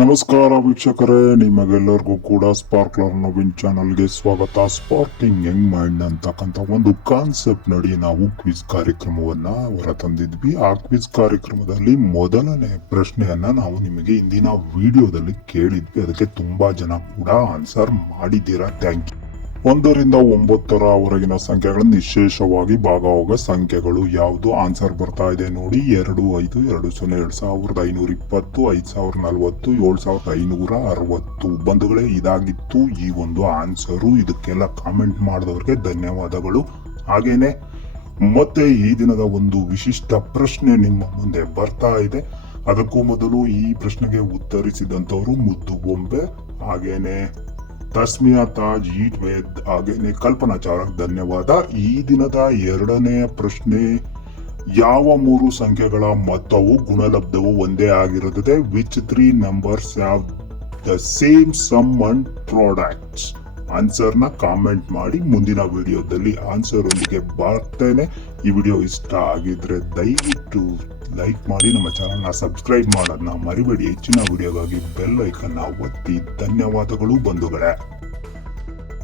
ನಮಸ್ಕಾರ ವೀಕ್ಷಕರೇ, ನಿಮಗೆಲ್ಲರಿಗೂ ಕೂಡ ಸ್ಪಾರ್ಕ್ಲರ್ ನವೀನ್ ಚಾನಲ್ಗೆ ಸ್ವಾಗತ. ಸ್ಪಾರ್ಕಿಂಗ್ ಯಂಗ್ ಮೈಂಡ್ ಅಂತಕ್ಕಂಥ ಒಂದು ಕಾನ್ಸೆಪ್ಟ್ ನಡಿ ನಾವು ಕ್ವಿಜ್ ಕಾರ್ಯಕ್ರಮವನ್ನ ಹೊರತಂದಿದ್ವಿ. ಆ ಕ್ವಿಜ್ ಕಾರ್ಯಕ್ರಮದಲ್ಲಿ ಮೊದಲನೇ ಪ್ರಶ್ನೆಯನ್ನ ನಾವು ನಿಮಗೆ ಇಂದಿನ ವಿಡಿಯೋದಲ್ಲಿ ಕೇಳಿದ್ವಿ. ಅದಕ್ಕೆ ತುಂಬಾ ಜನ ಕೂಡ ಆನ್ಸರ್ ಮಾಡಿದ್ದೀರಾ, ಥ್ಯಾಂಕ್ ಯು. 1 ರಿಂದ 9 ಸಂಖ್ಯೆಗಳನ್ನು ವಿಶೇಷವಾಗಿ ಭಾಗವಾಗ ಸಂಖ್ಯೆಗಳು ಯಾವುದು? ಆನ್ಸರ್ ಬರ್ತಾ ಇದೆ ನೋಡಿ. 2, 5, 2, 0, 2520, 5040, 7560. ಬಂಧುಗಳೇ, ಇದಾಗಿತ್ತು ಈ ಒಂದು ಆನ್ಸರು. ಇದಕ್ಕೆಲ್ಲ ಕಾಮೆಂಟ್ ಮಾಡಿದವರಿಗೆ ಧನ್ಯವಾದಗಳು. ಹಾಗೇನೆ ಮತ್ತೆ ಈ ದಿನದ ಒಂದು ವಿಶಿಷ್ಟ ಪ್ರಶ್ನೆ ನಿಮ್ಮ ಮುಂದೆ ಬರ್ತಾ ಇದೆ. ಅದಕ್ಕೂ ಮೊದಲು ಈ ಪ್ರಶ್ನೆಗೆ ಉತ್ತರಿಸಿದಂತವರು ಮುದ್ದು ಬೊಂಬೆ, ಹಾಗೇನೆ ತಸ್ಮಿಯಾ ತಾಜ್, ಈಟ್ ವೇದ್, ಹಾಗೇನೆ ಕಲ್ಪನಾ ಚಾರಕ್, ಧನ್ಯವಾದ. ಈ ದಿನದ ಎರಡನೆಯ ಪ್ರಶ್ನೆ, ಯಾವ 3 ಸಂಖ್ಯೆಗಳ ಮೊತ್ತವು ಗುಣಲಬ್ಧವು ಒಂದೇ ಆಗಿರುತ್ತದೆ? Which 3 numbers have the same sum and products? Answer ನ ಕಾಮೆಂಟ್ ಮಾಡಿ. ಮುಂದಿನ ವಿಡಿಯೋದಲ್ಲಿ ಆನ್ಸರ್ ಒಂದಿಗೆ ಬರ್ತೇನೆ. ಈ ವಿಡಿಯೋ ಇಷ್ಟ ಆಗಿದ್ರೆ ದಯವಿಟ್ಟು ಲೈಕ್ ಮಾಡಿ, ನಮ್ಮ ಚಾನಲ್ ನ ಸಬ್ಸ್ಕ್ರೈಬ್ ಮಾಡೋದನ್ನ ಮರಿಬೇಡಿ. ಹೆಚ್ಚಿನ ವಿಡಿಯೋಗಾಗಿ ಬೆಲ್ ಐಕನ್ ಒತ್ತಿ. ಧನ್ಯವಾದಗಳು ಬಂಧುಗಳೇ.